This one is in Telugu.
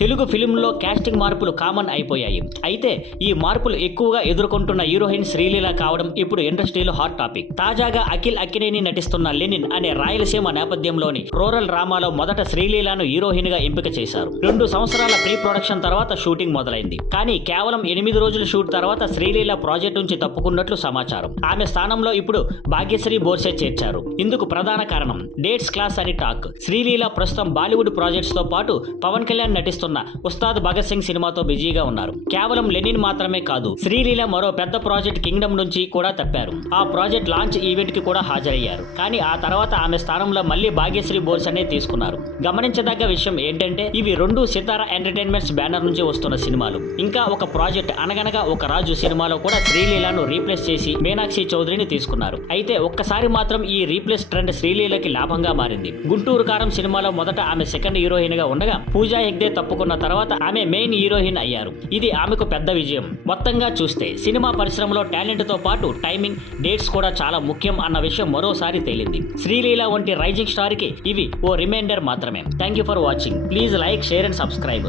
తెలుగు ఫిలింలో కాస్టింగ్ మార్పులు కామన్ అయిపోయాయి. అయితే ఈ మార్పులు ఎక్కువగా ఎదుర్కొంటున్న హీరోయిన్ శ్రీలీల కావడం ఇప్పుడు ఇండస్ట్రీలో హాట్ టాపిక్. తాజాగా అఖిల్ అక్కినేని నటిస్తున్న లెనిన్ అనే రాయలసీమ నేపథ్యంలోని రూరల్ డ్రామాలో మొదట శ్రీలీలను హీరోయిన్ గా ఎంపిక చేశారు. 2 సంవత్సరాల ప్రీ ప్రొడక్షన్ తర్వాత షూటింగ్ మొదలైంది. కానీ కేవలం 8 రోజుల షూట్ తర్వాత శ్రీలీల ప్రాజెక్ట్ నుంచి తప్పుకున్నట్లు సమాచారం. ఆమె స్థానంలో ఇప్పుడు భాగ్యశ్రీ బోర్సే చేర్చారు. ఇందుకు ప్రధాన కారణం డేట్స్ క్లాస్ అని టాక్. శ్రీలీల ప్రస్తుతం బాలీవుడ్ ప్రాజెక్ట్స్ తో పాటు పవన్ కళ్యాణ్ నటిస్తున్న ఉస్తాద్ భగత్ సింగ్ సినిమాతో బిజీగా ఉన్నారు. కేవలం లెనిన్ మాత్రమే కాదు, శ్రీలీల మరో పెద్ద ప్రాజెక్ట్ కింగ్డమ్ నుంచి కూడా తప్పారు. ఆ ప్రాజెక్ట్ లాంచ్ ఈవెంట్ కి కూడా హాజరయ్యారు. కానీ ఆ తర్వాత ఆమె స్థానంలో మళ్ళీ భాగ్యశ్రీ బోర్సనే తీసుకున్నారు. గమనించదగ్గ విషయం ఏంటంటే ఇవి 2 సితారా ఎంటర్టైన్మెంట్స్ బ్యానర్ నుంచి వస్తున్న సినిమాలు. ఇంకా ఒక ప్రాజెక్ట్ అనగనగా ఒక రాజు సినిమాలో కూడా శ్రీలీలను రీప్లేస్ చేసి మీనాక్షి చౌదరిని తీసుకున్నారు. అయితే ఒక్కసారి మాత్రం ఈ రీప్లేస్ ట్రెండ్ శ్రీలీలకి లాభంగా మారింది. గుంటూరు కారం సినిమాలో మొదట ఆమె సెకండ్ హీరోయిన్ గా ఉండగా పూజా హెగ్డే తప్పుకున్న తర్వాత ఆమె మెయిన్ హీరోయిన్ అయ్యారు. ఇది ఆమెకు పెద్ద విజయం. మొత్తంగా చూస్తే సినిమా పరిశ్రమలో టాలెంట్ తో పాటు టైమింగ్, డేట్స్ కూడా చాలా ముఖ్యం అన్న విషయం మరోసారి తేలింది. శ్రీలీల వంటి రైజింగ్ స్టార్ కి ఇవి ఓ రిమైండర్ మాత్రమే. Thank you for watching. Please like, share and subscribe.